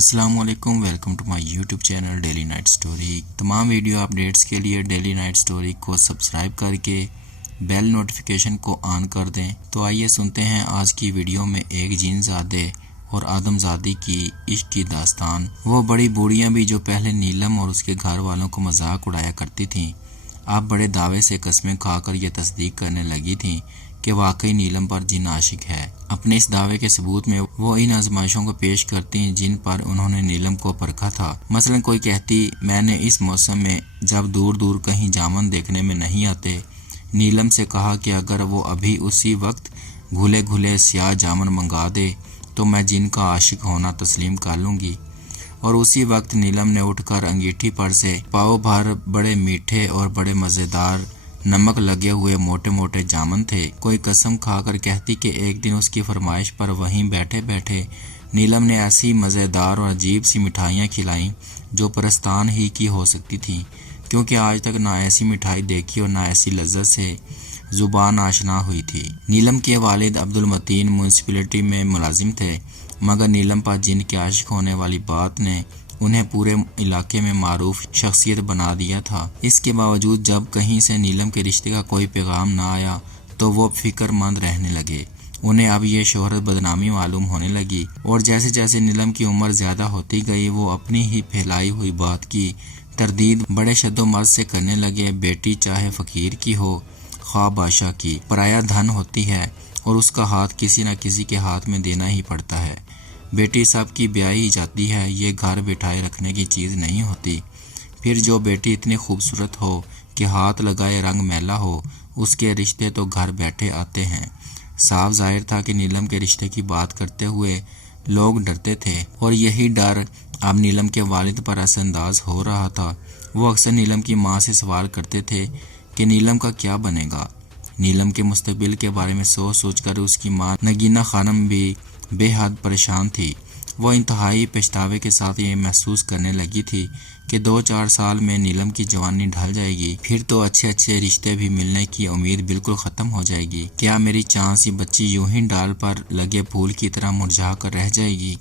السلام علیکم، welcome to my YouTube channel Daily Night Story. تمام ویڈیو اپڈیٹس کے لیے ڈیلی نائٹ سٹوری کو سبسکرائب کر کے بیل نوٹیفیکیشن کو آن کر دیں۔ تو آئیے سنتے ہیں آج کی ویڈیو میں ایک جین زادے اور آدم زادی کی عشق کی داستان۔ وہ بڑی بوڑھیاں بھی جو پہلے نیلم اور اس کے گھر والوں کو مذاق اڑایا کرتی تھیں، اب بڑے دعوے سے قسمیں کھا کر یہ تصدیق کرنے لگی تھیں کہ واقعی نیلم پر جن عاشق ہے۔ اپنے اس دعوے کے ثبوت میں وہ ان آزمائشوں کو پیش کرتی ہیں جن پر انہوں نے نیلم کو پرکھا تھا۔ مثلا کوئی کہتی، میں نے اس موسم میں جب دور دور کہیں جامن دیکھنے میں نہیں آتے، نیلم سے کہا کہ اگر وہ ابھی اسی وقت گھلے گھلے سیاہ جامن منگا دے تو میں جن کا عاشق ہونا تسلیم کر لوں گی۔ اور اسی وقت نیلم نے اٹھ کر انگیٹھی پر سے پاؤ بھر بڑے میٹھے اور بڑے مزیدار نمک لگے ہوئے موٹے موٹے جامن تھے۔ کوئی قسم کھا کر کہتی کہ ایک دن اس کی فرمائش پر وہیں بیٹھے بیٹھے نیلم نے ایسی مزیدار اور عجیب سی مٹھائیاں کھلائیں جو پرستان ہی کی ہو سکتی تھیں، کیونکہ آج تک نہ ایسی مٹھائی دیکھی اور نہ ایسی لذت سے زبان آشنا ہوئی تھی۔ نیلم کے والد عبد المتین میونسپلٹی میں ملازم تھے، مگر نیلم پر جن کے عاشق ہونے والی بات نے انہیں پورے علاقے میں معروف شخصیت بنا دیا تھا۔ اس کے باوجود جب کہیں سے نیلم کے رشتے کا کوئی پیغام نہ آیا تو وہ فکر مند رہنے لگے۔ انہیں اب یہ شہرت بدنامی معلوم ہونے لگی، اور جیسے جیسے نیلم کی عمر زیادہ ہوتی گئی وہ اپنی ہی پھیلائی ہوئی بات کی تردید بڑے شد و مرض سے کرنے لگے۔ بیٹی چاہے فقیر کی ہو خواہ بادشاہ کی، پرایا دھن ہوتی ہے اور اس کا ہاتھ کسی نہ کسی کے ہاتھ میں دینا ہی پڑتا ہے۔ بیٹی سب کی بیائی جاتی ہے، یہ گھر بٹھائے رکھنے کی چیز نہیں ہوتی۔ پھر جو بیٹی اتنی خوبصورت ہو کہ ہاتھ لگائے رنگ میلا ہو، اس کے رشتے تو گھر بیٹھے آتے ہیں۔ صاف ظاہر تھا کہ نیلم کے رشتے کی بات کرتے ہوئے لوگ ڈرتے تھے، اور یہی ڈر اب نیلم کے والد پر اثر انداز ہو رہا تھا۔ وہ اکثر نیلم کی ماں سے سوال کرتے تھے کہ نیلم کا کیا بنے گا۔ نیلم کے مستقبل کے بارے میں سوچ سوچ کر اس کی ماں نگینہ خانم بھی بے حد پریشان تھی۔ وہ انتہائی پچھتاوے کے ساتھ یہ محسوس کرنے لگی تھی کہ 2-4 سال میں نیلم کی جوانی ڈھل جائے گی، پھر تو اچھے اچھے رشتے بھی ملنے کی امید بالکل ختم ہو جائے گی۔ کیا میری چاند سی بچی یوں ہی ڈال پر لگے پھول کی طرح مرجھا کر رہ جائے گی؟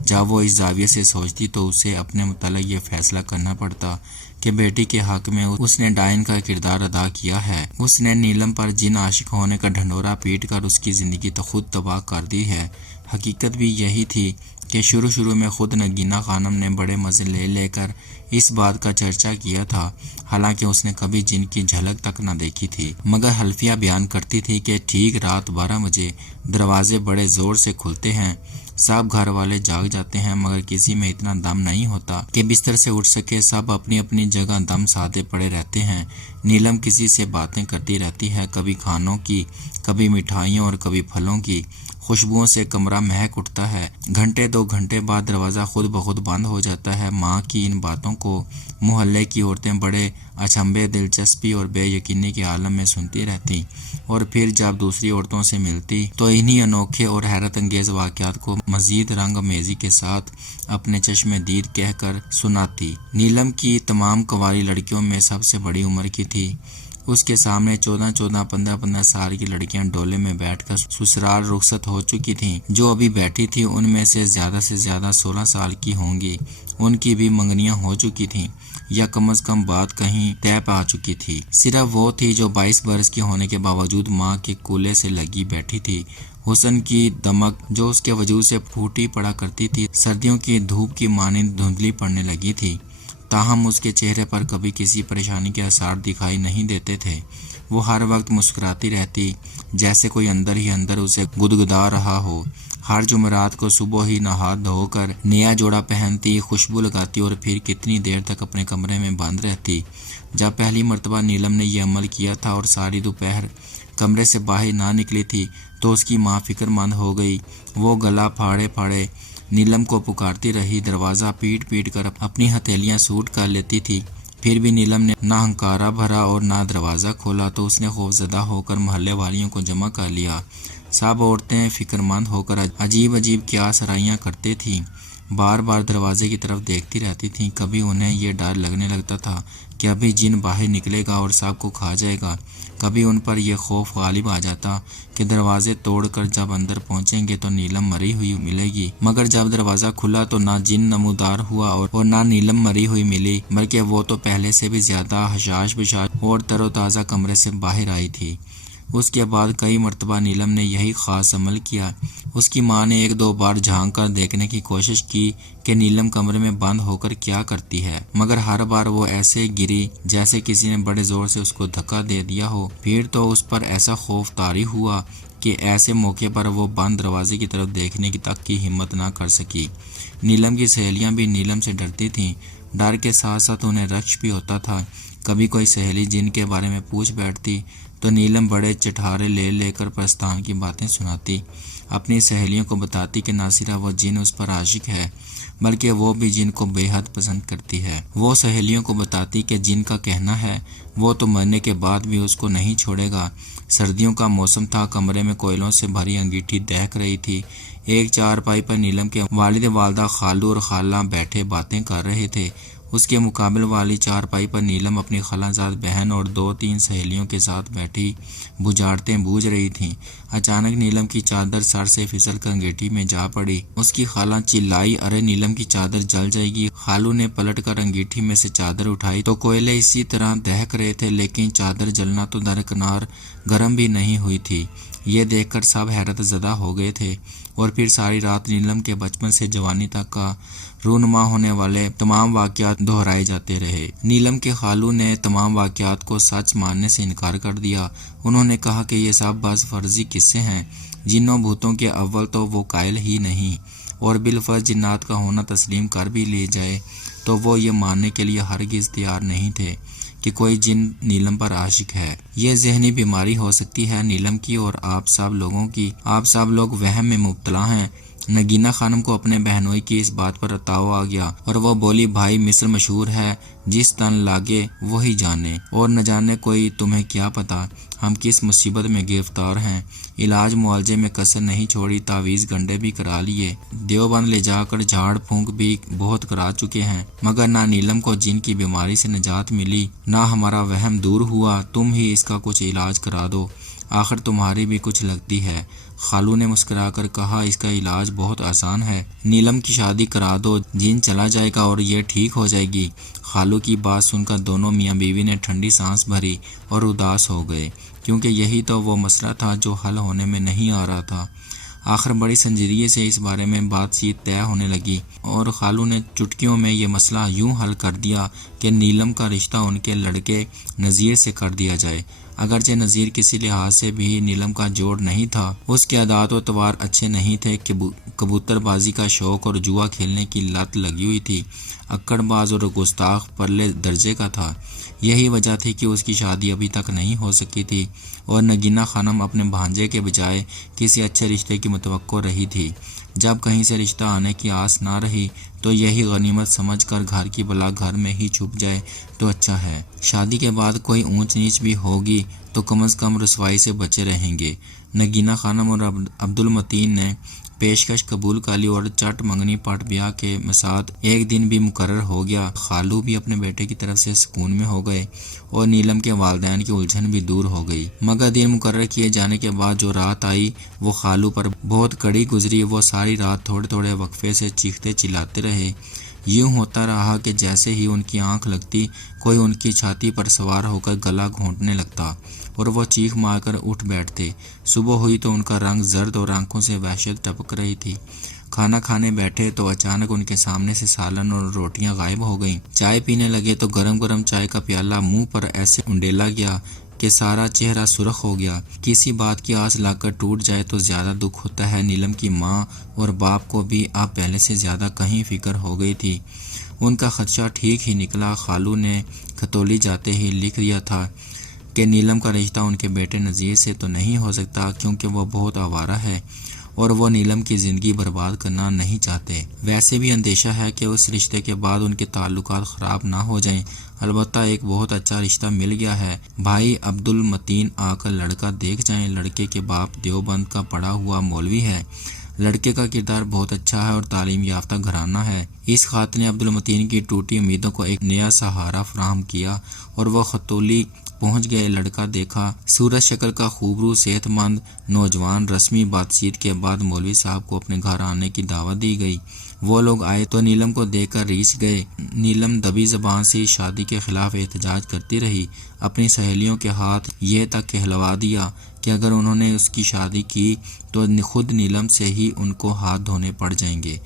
جب وہ اس زاویے سے سوچتی تو اسے اپنے متعلق یہ فیصلہ کرنا پڑتا کہ بیٹی کے حق میں اس نے ڈائن کا کردار ادا کیا ہے۔ اس نے نیلم پر جن عاشق ہونے کا ڈھنڈورا پیٹ کر اس کی زندگی تو خود تباہ کر دی ہے۔ حقیقت بھی یہی تھی کہ شروع میں خود نگینہ خانم نے بڑے مزے لے لے کر اس بات کا چرچا کیا تھا، حالانکہ اس نے کبھی جن کی جھلک تک نہ دیکھی تھی۔ مگر حلفیہ بیان کرتی تھی کہ ٹھیک رات 12 بجے دروازے بڑے زور سے کھلتے ہیں، سب گھر والے جاگ جاتے ہیں، مگر کسی میں اتنا دم نہیں ہوتا کہ بستر سے اٹھ سکے۔ سب اپنی اپنی جگہ دم سادے پڑے رہتے ہیں۔ نیلم کسی سے باتیں کرتی رہتی ہے، کبھی کھانوں کی، کبھی مٹھائیوں اور کبھی پھلوں کی۔ خوشبوؤں سے کمرہ مہک اٹھتا ہے۔ گھنٹے 2 گھنٹے بعد دروازہ خود بخود بند ہو جاتا ہے۔ ماں کی ان باتوں کو محلے کی عورتیں بڑے اچنبھے، دلچسپی اور بے یقینی کے عالم میں سنتی رہتی، اور پھر جب دوسری عورتوں سے ملتی تو انہی انوکھے اور حیرت انگیز واقعات کو مزید رنگ آمیزی کے ساتھ اپنے چشم دید کہہ کر سناتی۔ نیلم کی تمام کنواری لڑکیوں میں سب سے بڑی عمر کی تھی۔ اس کے سامنے 14 15 سال کی لڑکیاں ڈولے میں بیٹھ کر سسرال رخصت ہو چکی تھیں۔ جو ابھی بیٹھی تھی ان میں سے زیادہ 16 سال کی ہوں گی۔ ان کی بھی منگنیاں ہو چکی تھیں، یا کم از کم بات کہیں طے پا چکی تھی۔ صرف وہ تھی جو 22 برس کی ہونے کے باوجود ماں کے کولے سے لگی بیٹھی تھی۔ حسن کی دمک جو اس کے وجود سے پھوٹی پڑا کرتی تھی سردیوں کی دھوپ کی مانند دھندلی پڑنے لگی تھی، تاہم اس کے چہرے پر کبھی کسی پریشانی کے آثار دکھائی نہیں دیتے تھے۔ وہ ہر وقت مسکراتی رہتی، جیسے کوئی اندر ہی اندر اسے گدگدا رہا ہو۔ ہر جمعرات کو صبح ہی نہا دھو کر نیا جوڑا پہنتی، خوشبو لگاتی اور پھر کتنی دیر تک اپنے کمرے میں بند رہتی۔ جب پہلی مرتبہ نیلم نے یہ عمل کیا تھا اور ساری دوپہر کمرے سے باہر نہ نکلی تھی تو اس کی ماں فکر مند ہو گئی۔ وہ گلا پھاڑے پھاڑے نیلم کو پکارتی رہی، دروازہ پیٹ پیٹ کر اپنی ہتھیلیاں سوٹ کر لیتی تھی، پھر بھی نیلم نے نہ ہنکارا بھرا اور نہ دروازہ کھولا تو اس نے خوفزدہ ہو کر محلے والیوں کو جمع کر لیا۔ سب عورتیں فکر مند ہو کر عجیب عجیب کیا سرائیاں کرتے تھیں، بار بار دروازے کی طرف دیکھتی رہتی تھیں۔ کبھی انہیں یہ ڈر لگنے لگتا تھا کہ ابھی جن باہر نکلے گا اور سب کو کھا جائے گا۔ کبھی ان پر یہ خوف غالب آ جاتا کہ دروازے توڑ کر جب اندر پہنچیں گے تو نیلم مری ہوئی ملے گی، مگر جب دروازہ کھلا تو نہ جن نمودار ہوا اور نہ نیلم مری ہوئی ملی، بلکہ وہ تو پہلے سے بھی زیادہ حشاش بشاش اور تر و تازہ کمرے سے باہر آئی تھی۔ اس کے بعد کئی مرتبہ نیلم نے یہی خاص عمل کیا۔ اس کی ماں نے ایک دو بار جھانک کر دیکھنے کی کوشش کی کہ نیلم کمرے میں بند ہو کر کیا کرتی ہے، مگر ہر بار وہ ایسے گری جیسے کسی نے بڑے زور سے اس کو دھکا دے دیا ہو۔ پھر تو اس پر ایسا خوف طاری ہوا کہ ایسے موقع پر وہ بند دروازے کی طرف دیکھنے کی تک کی ہمت نہ کر سکی۔ نیلم کی سہیلیاں بھی نیلم سے ڈرتی تھیں۔ ڈر کے ساتھ ساتھ انہیں رشک بھی ہوتا تھا۔ کبھی کوئی سہیلی جن کے بارے میں پوچھ بیٹھتی تو نیلم بڑے چٹھارے لے لے کر پرستان کی باتیں سناتی، اپنی سہیلیوں کو بتاتی کہ نہ صرف وہ جن اس پر عاشق ہے بلکہ وہ بھی جن کو بے حد پسند کرتی ہے۔ وہ سہیلیوں کو بتاتی کہ جن کا کہنا ہے وہ تو مرنے کے بعد بھی اس کو نہیں چھوڑے گا۔ سردیوں کا موسم تھا، کمرے میں کوئلوں سے بھری انگیٹھی دہک رہی تھی۔ ایک چارپائی پر نیلم کے والد والدہ، خالو اور خالہ بیٹھے باتیں کر رہے تھے۔ اس کے مقابل والی چارپائی پر نیلم اپنی خالہ زاد بہن اور دو تین سہیلیوں کے ساتھ بیٹھی بجھاڑتیں بوجھ رہی تھیں۔ اچانک نیلم کی چادر سر سے پھسل کر انگیٹھی میں جا پڑی۔ اس کی خالہ چلائی، ارے نیلم کی چادر جل جائے گی۔ خالو نے پلٹ کر انگیٹھی میں سے چادر اٹھائی تو کوئلے اسی طرح دہک رہے تھے، لیکن چادر جلنا تو درکنار گرم بھی نہیں ہوئی تھی۔ یہ دیکھ کر سب حیرت زدہ ہو گئے تھے، اور پھر ساری رات نیلم کے بچپن سے جوانی تک کا رونما ہونے والے تمام واقعات دہرائے جاتے رہے۔ نیلم کے خالو نے تمام واقعات کو سچ ماننے سے انکار کر دیا۔ انہوں نے کہا کہ یہ سب بس فرضی قصے ہیں۔ جنوں بھوتوں کے اول تو وہ قائل ہی نہیں، اور بالفرض جنات کا ہونا تسلیم کر بھی لی جائے تو وہ یہ ماننے کے لیے ہرگز تیار نہیں تھے کہ کوئی جن نیلم پر عاشق ہے۔ یہ ذہنی بیماری ہو سکتی ہے نیلم کی اور آپ سب لوگوں کی۔ آپ سب لوگ وہم میں مبتلا ہیں۔ نگینہ خانم کو اپنے بہنوئی کی اس بات پر تاؤ آ گیا اور وہ بولی، بھائی مصر مشہور ہے، جس تن لاگے وہی جانے، اور نہ جانے کوئی تمہیں کیا پتا ہم کس مصیبت میں گرفتار ہیں۔ علاج معالجے میں کسر نہیں چھوڑی، تعویذ گنڈے بھی کرا لیے، دیوبند لے جا کر جھاڑ پھونک بھی بہت کرا چکے ہیں، مگر نہ نیلم کو جن کی بیماری سے نجات ملی نہ ہمارا وہم دور ہوا۔ تم ہی اس کا کچھ علاج کرا دو، آخر تمہاری بھی کچھ لگتی ہے۔ خالو نے مسکرا کر کہا، اس کا علاج بہت آسان ہے، نیلم کی شادی کرا دو، جن چلا جائے گا اور یہ ٹھیک ہو جائے گی۔ خالو کی بات سن کر دونوں میاں بیوی نے ٹھنڈی سانس بھری اور اداس ہو گئے، کیونکہ یہی تو وہ مسئلہ تھا جو حل ہونے میں نہیں آ رہا تھا۔ آخر بڑی سنجیدگی سے اس بارے میں بات چیت طے ہونے لگی اور خالو نے چٹکیوں میں یہ مسئلہ یوں حل کر دیا کہ نیلم کا رشتہ ان کے لڑکے نذیر سے کر دیا جائے۔ اگرچہ نذیر کسی لحاظ سے بھی نیلم کا جوڑ نہیں تھا، اس کے عادات و اطوار اچھے نہیں تھے، کبوتر بازی کا شوق اور جوا کھیلنے کی لت لگی ہوئی تھی، اکڑ باز اور گستاخ پرلے درجے کا تھا۔ یہی وجہ تھی کہ اس کی شادی ابھی تک نہیں ہو سکی تھی اور نگینہ خانم اپنے بھانجے کے بجائے کسی اچھے رشتے کی متوقع رہی تھی۔ جب کہیں سے رشتہ آنے کی آس نہ رہی تو یہی غنیمت سمجھ کر گھر کی بلا گھر میں ہی چھپ جائے تو اچھا ہے۔ شادی کے بعد کوئی اونچ نیچ بھی ہوگی تو کم از کم رسوائی سے بچے رہیں گے۔ نگینہ خانم اور عبدالمتین نے پیشکش قبول کر لی اور چٹ منگنی پٹ بیاہ کے مساعد ایک دن بھی مقرر ہو گیا۔ خالو بھی اپنے بیٹے کی طرف سے سکون میں ہو گئے اور نیلم کے والدین کی الجھن بھی دور ہو گئی، مگر دن مقرر کیے جانے کے بعد جو رات آئی وہ خالو پر بہت کڑی گزری۔ وہ ساری رات تھوڑے تھوڑے وقفے سے چیختے چلاتے رہے۔ یوں ہوتا رہا کہ جیسے ہی ان کی آنکھ لگتی کوئی ان کی چھاتی پر سوار ہو کر گلا گھونٹنے لگتا اور وہ چیخ مار کر اٹھ بیٹھتے۔ صبح ہوئی تو ان کا رنگ زرد اور آنکھوں سے وحشت ٹپک رہی تھی۔ کھانا کھانے بیٹھے تو اچانک ان کے سامنے سے سالن اور روٹیاں غائب ہو گئیں۔ چائے پینے لگے تو گرم گرم چائے کا پیالہ منہ پر ایسے انڈیلا گیا کہ سارا چہرہ سرخ ہو گیا۔ کسی بات کی آس لا کر ٹوٹ جائے تو زیادہ دکھ ہوتا ہے۔ نیلم کی ماں اور باپ کو بھی اب پہلے سے زیادہ کہیں فکر ہو گئی تھی۔ ان کا خدشہ ٹھیک ہی نکلا۔ خالو نے کھتولی جاتے ہی لکھ دیا تھا کہ نیلم کا رشتہ ان کے بیٹے نذیر سے تو نہیں ہو سکتا، کیونکہ وہ بہت آوارہ ہے اور وہ نیلم کی زندگی برباد کرنا نہیں چاہتے۔ ویسے بھی اندیشہ ہے کہ اس رشتے کے بعد ان کے تعلقات خراب نہ ہو جائیں۔ البتہ ایک بہت اچھا رشتہ مل گیا ہے، بھائی عبدالمتین آ کر لڑکا دیکھ جائیں۔ لڑکے کے باپ دیوبند کا پڑھا ہوا مولوی ہے، لڑکے کا کردار بہت اچھا ہے اور تعلیم یافتہ گھرانہ ہے۔ اس خاتون نے عبدالمتین کی ٹوٹی امیدوں کو ایک نیا سہارا فراہم کیا اور وہ خطولی پہنچ گئے۔ لڑکا دیکھا، صورت شکل کا خوبرو صحت مند نوجوان۔ رسمی بات چیت کے بعد مولوی صاحب کو اپنے گھر آنے کی دعوت دی گئی۔ وہ لوگ آئے تو نیلم کو دیکھ کر ریچھ گئے۔ نیلم دبی زبان سے شادی کے خلاف احتجاج کرتی رہی، اپنی سہیلیوں کے ہاتھ یہ تک کہلوا دیا کہ اگر انہوں نے اس کی شادی کی تو خود نیلم سے ہی ان کو ہاتھ دھونے پڑ جائیں گے،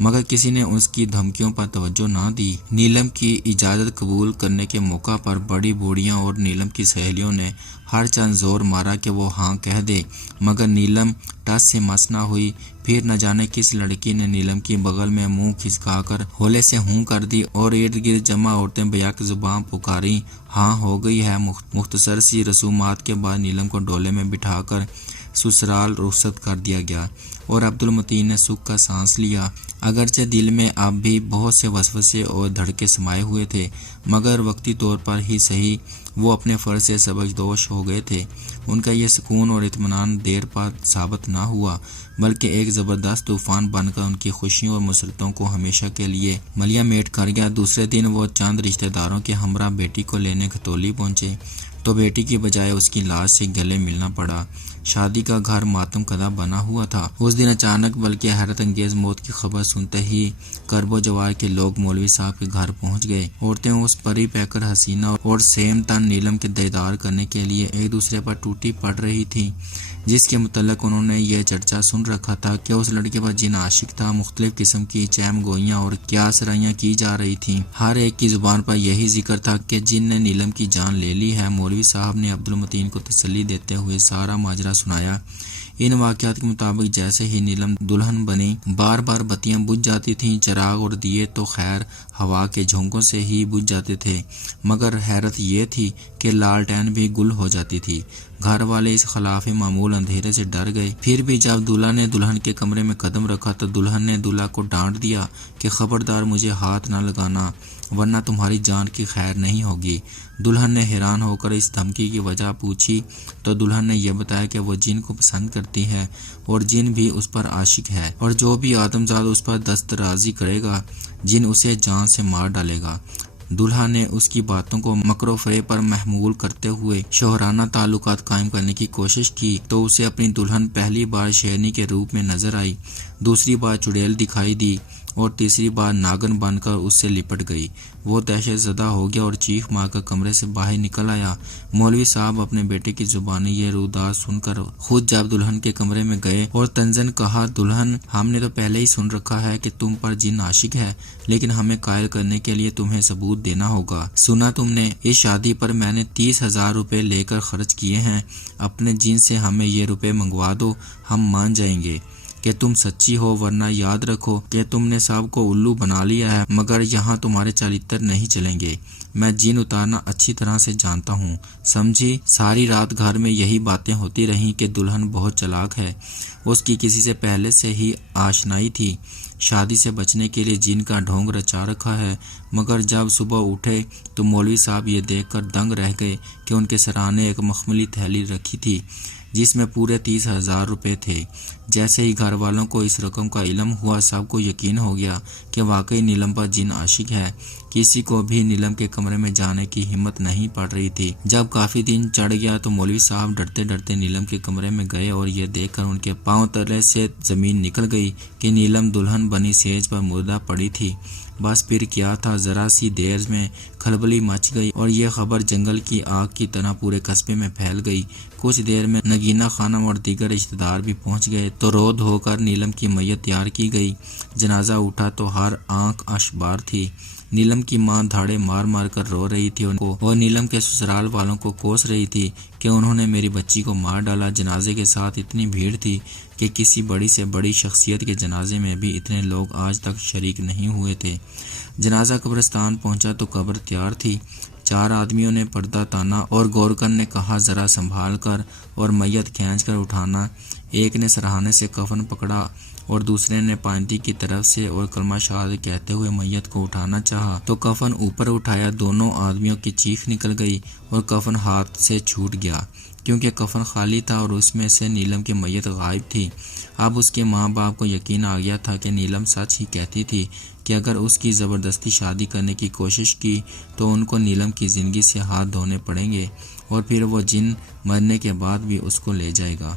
مگر کسی نے اس کی دھمکیوں پر توجہ نہ دی۔ نیلم کی اجازت قبول کرنے کے موقع پر بڑی بوڑھیاں اور نیلم کی سہیلیوں نے ہر چند زور مارا کہ وہ ہاں کہہ دے، مگر نیلم ٹس سے مس نہ ہوئی۔ پھر نہ جانے کس لڑکی نے نیلم کی بغل میں منہ کھسکا کر ہولے سے ہوں کر دی اور ارد گرد جمع عورتیں بیک زباں پکاریں، ہاں ہو گئی ہے۔ مختصر سی رسومات کے بعد نیلم کو ڈولے میں بٹھا کر سسرال رخصت کر دیا گیا اور عبدالمتین نے سکھ کا سانس لیا۔ اگرچہ دل میں اب بھی بہت سے وسوسے اور دھڑکے سمائے ہوئے تھے، مگر وقتی طور پر ہی صحیح وہ اپنے فرض سے سبکدوش ہو گئے تھے۔ ان کا یہ سکون اور اطمینان دیر پا ثابت نہ ہوا، بلکہ ایک زبردست طوفان بن کر ان کی خوشیوں اور مسرتوں کو ہمیشہ کے لیے ملیا میٹ کر گیا۔ دوسرے دن وہ چند رشتہ داروں کے ہمراہ بیٹی کو لینے کھتولی پہنچے تو بیٹی کی بجائے اس کی لاش سے گلے ملنا پڑا۔ شادی کا گھر ماتم کدہ بنا ہوا تھا۔ اس دن اچانک بلکہ حیرت انگیز موت کی خبر سنتے ہی کرب و جوار کے لوگ مولوی صاحب کے گھر پہنچ گئے۔ عورتیں اس پری پیکر حسینہ اور سیم تن نیلم کے دیدار کرنے کے لیے ایک دوسرے پر ٹوٹی پڑ رہی تھیں، جس کے متعلق انہوں نے یہ چرچا سن رکھا تھا کہ اس لڑکے پر جن عاشق تھا۔ مختلف قسم کی چیم گوئیاں اور قیاس رائیاں کی جا رہی تھیں۔ ہر ایک کی زبان پر یہی ذکر تھا کہ جن نے نیلم کی جان لے لی ہے۔ مولوی صاحب نے عبدالمتین کو تسلی دیتے ہوئے سارا ماجرا سنایا۔ ان واقعات کے مطابق جیسے ہی نیلم دلہن بنی، بار بار بتیاں بجھ جاتی تھیں۔ چراغ اور دیے تو خیر ہوا کے جھونکوں سے ہی بجھ جاتے تھے، مگر حیرت یہ تھی کہ لالٹین بھی گل ہو جاتی تھی۔ گھر والے اس خلاف معمول اندھیرے سے ڈر گئے۔ پھر بھی جب دولہا نے دلہن کے کمرے میں قدم رکھا تو دلہن نے دولہا کو ڈانٹ دیا کہ خبردار مجھے ہاتھ نہ لگانا ورنہ تمہاری جان کی خیر نہیں ہوگی۔ دلہن نے حیران ہو کر اس دھمکی کی وجہ پوچھی تو دلہن نے یہ بتایا کہ وہ جن کو پسند کرتی ہے اور جن بھی اس پر عاشق ہے، اور جو بھی آدمزاد اس پر دسترازی کرے گا جن اسے جان سے مار ڈالے گا۔ دلہا نے اس کی باتوں کو مکر و فریب پر محمول کرتے ہوئے شوہرانہ تعلقات قائم کرنے کی کوشش کی تو اسے اپنی دلہن پہلی بار شیرنی کے روپ میں نظر آئی، دوسری بار چڑیل دکھائی دی اور تیسری بار ناگن بن کر اس سے لپٹ گئی۔ وہ دہشت زدہ ہو گیا اور چیخ مار کر کمرے سے باہر نکل آیا۔ مولوی صاحب اپنے بیٹے کی زبانی یہ روداد سن کر خود جب دلہن کے کمرے میں گئے اور تنزن کہا، دلہن ہم نے تو پہلے ہی سن رکھا ہے کہ تم پر جن عاشق ہے، لیکن ہمیں قائل کرنے کے لیے تمہیں ثبوت دینا ہوگا۔ سنا تم نے، اس شادی پر میں نے 30,000 روپے لے کر خرچ کیے ہیں۔ اپنے جن سے ہمیں یہ روپے منگوا دو، ہم مان جائیں گے کہ تم سچی ہو، ورنہ یاد رکھو کہ تم نے سب کو الو بنا لیا ہے، مگر یہاں تمہارے چالتر نہیں چلیں گے۔ میں جن اتارنا اچھی طرح سے جانتا ہوں، سمجھی۔ ساری رات گھر میں یہی باتیں ہوتی رہیں کہ دلہن بہت چلاک ہے، اس کی کسی سے پہلے سے ہی آشنائی تھی، شادی سے بچنے کے لیے جن کا ڈھونگ رچا رکھا ہے۔ مگر جب صبح اٹھے تو مولوی صاحب یہ دیکھ کر دنگ رہ گئے کہ ان کے سرانے ایک مخملی تھیلی رکھی تھی جس میں پورے 30,000 روپے تھے۔ جیسے ہی گھر والوں کو اس رقم کا علم ہوا، سب کو یقین ہو گیا کہ واقعی نیلم پر جن عاشق ہے۔ کسی کو بھی نیلم کے کمرے میں جانے کی ہمت نہیں پڑ رہی تھی۔ جب کافی دن چڑھ گیا تو مولوی صاحب ڈرتے ڈرتے نیلم کے کمرے میں گئے اور یہ دیکھ کر ان کے پاؤں تلے سے زمین نکل گئی کہ نیلم دلہن بنی سیج پر مردہ پڑی تھی۔ بس پھر کیا تھا، ذرا سی دیر میں کھلبلی مچ گئی اور یہ خبر جنگل کی آگ کی طرح پورے قصبے میں پھیل گئی۔ کچھ دیر میں نگینہ خانم اور دیگر رشتہ دار بھی پہنچ گئے تو رو دھو کر نیلم کی میت تیار کی گئی۔ جنازہ اٹھا تو ہر آنکھ اشبار تھی۔ نیلم کی ماں دھاڑے مار مار کر رو رہی تھی اور نیلم کے سسرال والوں کو کوس رہی تھی کہ انہوں نے میری بچی کو مار ڈالا۔ جنازے کے ساتھ اتنی بھیڑ تھی کہ کسی بڑی سے بڑی شخصیت کے جنازے میں بھی اتنے لوگ آج تک شریک نہیں ہوئے تھے۔ جنازہ قبرستان پہنچا تو قبر تیار تھی۔ 4 آدمیوں نے پردہ تانا اور گورکن نے کہا ذرا سنبھال کر اور میت کھینچ کر اٹھانا۔ ایک نے سرہانے سے کفن پکڑا اور دوسرے نے پائنتی کی طرف سے اور کلمہ شہادت کہتے ہوئے میت کو اٹھانا چاہا تو کفن اوپر اٹھایا۔ دونوں آدمیوں کی چیخ نکل گئی اور کفن ہاتھ سے چھوٹ گیا۔ کیونکہ کفن خالی تھا اور اس میں سے نیلم کی میت غائب تھی۔ اب اس کے ماں باپ کو یقین آ گیا تھا کہ نیلم سچ ہی کہتی تھی کہ اگر اس کی زبردستی شادی کرنے کی کوشش کی تو ان کو نیلم کی زندگی سے ہاتھ دھونے پڑیں گے اور پھر وہ جن مرنے کے بعد بھی اس کو لے جائے گا۔